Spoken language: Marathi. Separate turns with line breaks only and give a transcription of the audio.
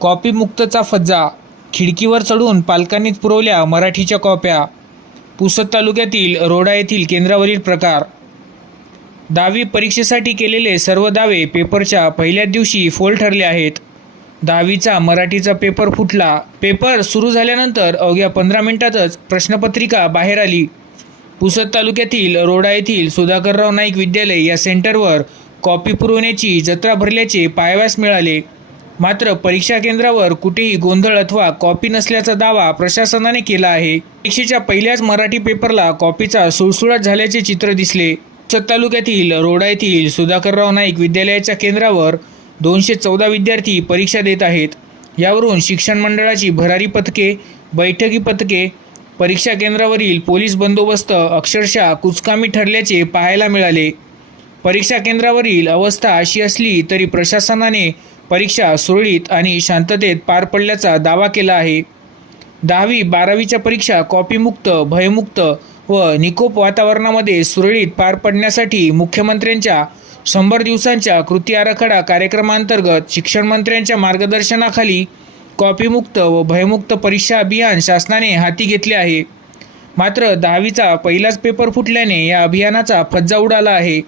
कॉपी मुक्तचा फज्जा खिडकीवर चढून पालकांनीच पुरवल्या मराठीच्या कॉप्या. पुसद तालुक्यातील रोडा येथील केंद्रावरील प्रकार. दहावी परीक्षेसाठी केलेले सर्व दावे पेपरच्या पहिल्याच दिवशी फोल ठरले आहेत. दहावीचा मराठीचा पेपर फुटला. पेपर सुरू झाल्यानंतर अवघ्या पंधरा मिनिटातच प्रश्नपत्रिका बाहेर आली. पुसद तालुक्यातील रोडा येथील सुधाकरराव नाईक विद्यालय या सेंटरवर कॉपी पुरवण्याची जत्रा भरल्याचे पायाव्यास मिळाले. मात्र परीक्षा केंद्रावर कुठेही गोंधळ अथवा कॉपी नसल्याचा दावा प्रशासनाने केला आहे. परीक्षेच्या पहिल्याच मराठी पेपरला कॉपीचा सुळसुळाट झाल्याचे चित्र दिसले. पुसद तालुक्यातील रोडा येथील सुधाकरराव नाईक विद्यालयाच्या केंद्रावर दोनशे चौदा विद्यार्थी परीक्षा देत आहेत. यावरून शिक्षण मंडळाची भरारी पथके बैठकी पथके परीक्षा केंद्रावरील पोलीस बंदोबस्त अक्षरशः कुचकामी ठरल्याचे पाहायला मिळाले. परीक्षा केंद्रावरील अवस्था अशी असली तरी प्रशासनाने परीक्षा सुरळीत आणि शांततेत पार पडल्याचा दावा केला आहे. दहावी बारावीच्या परीक्षा कॉपीमुक्त भयमुक्त व निकोप वातावरणामध्ये सुरळीत पार पडण्यासाठी मुख्यमंत्र्यांच्या शंभर दिवसांच्या कृती आराखडा कार्यक्रमांतर्गत शिक्षण मंत्र्यांच्या मार्गदर्शनाखाली कॉपीमुक्त व भयमुक्त परीक्षा अभियान शासनाने हाती घेतले आहे. मात्र दहावीचा पहिलाच पेपर फुटल्याने या अभियानाचा फज्जा उडाला आहे.